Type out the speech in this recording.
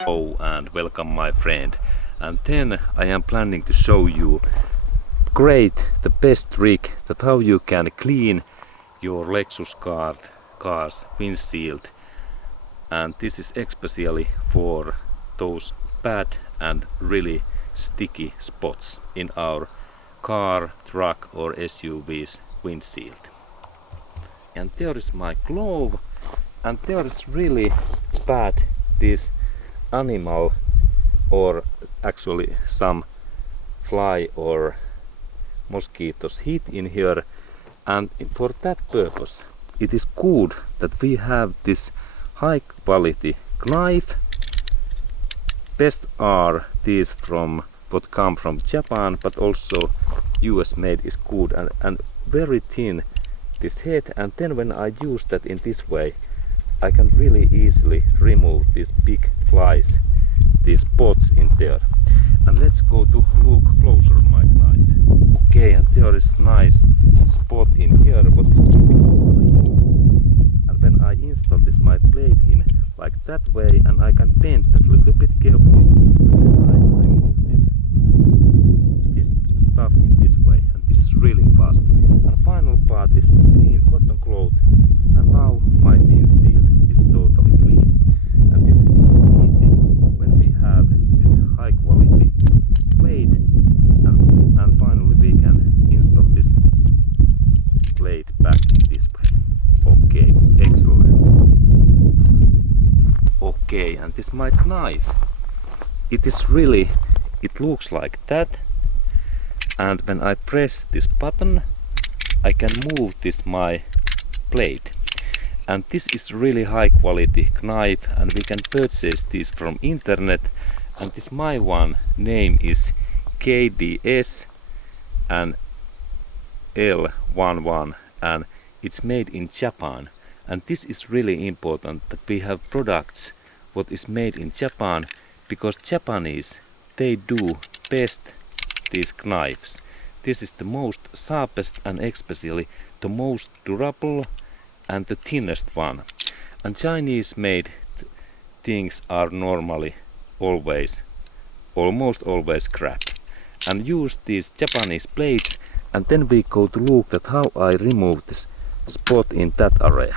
Hello and welcome my friend, and then I am planning to show you the best trick that how you can clean your Lexus car's windshield, and this is especially for those bad and really sticky spots in our car, truck or SUV's windshield. And there is my glove, and there is really bad this animal or actually some fly or mosquitoes hit in here, and for that purpose it is good that we have this high quality knife. Best are these from what come from Japan, but also US made is good, and very thin this head, and then when I use that in this way I can really easily remove these big flies, these spots in there. And let's go to look closer my knife. Okay, and there is nice spot in here what is difficult to remove. And when I install this my blade in like that way, and I can bend that a little bit carefully, and then I remove this stuff in this way, and this is really fast. And final part is this clean cotton cloth, and now my windshield is totally clean. And this is so easy when we have this high quality blade, and finally we can install this blade back in this way. Okay, excellent. Okay, and this my knife, it looks like that, and when I press this button I can move this my blade. And this is really high quality knife, and we can purchase this from internet, and this my one name is KDS and L11, and it's made in Japan. And this is really important that we have products what is made in Japan, because Japanese they do best these knives. This is the most sharpest and especially the most durable and the thinnest one. And Chinese made things are normally almost always crap. And use these Japanese blades, and then we go to look at how I remove this spot in that area.